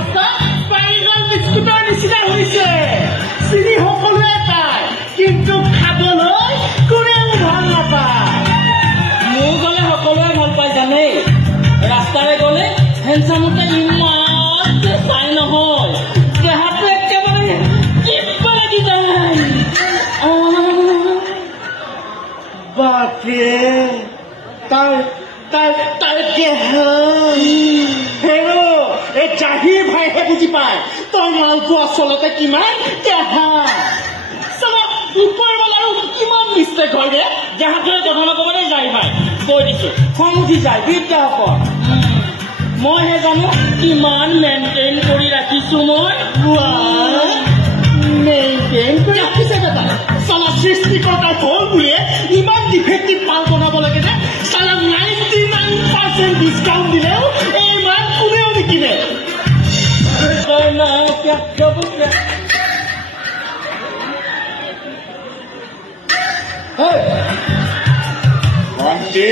অৱস্থা পাইগল বিস্কুটৰ নিচিনা হৈছে চিনি সকলোৱে পায় কিন্তু খাবলৈ কোনেও ভাল নাপায় মোৰ গ'লে সকলোৱে ভাল পায় জানে ৰাস্তাৰে গ'লে হেণ্ডচামতে ইমান চাই নহয় দেহাটো একেবাৰে কিবা লাগি যায় বাপৰে তাৰ হেৰো এই জাহিৰ ভাইহে বুজি পায় তই মালটো আচলতে কিমান কেহা চাবা ওপৰৱালা আৰু কিমান মিষ্টেক হয় ৰে জাহাটোৱে গধনা ক'বলৈ যাই ভাই কৈ দিছোঁ খং উঠি যায় বিদ্যাসকল মইহে জানো কিমান মেইনটেইন কৰি ৰাখিছোঁ মই মেইনটেইন কৰি ৰাখিছে বেটা চালা সৃষ্টিকৰ্তাৰ ঘৰ বুলিয়ে ইমান ডিফেক্টিভ মাল বনাব লাগে যে চালা 99% ডিছকাউণ্ট দিলেও এই মাল কোনেও নিকিনে ভণ্টি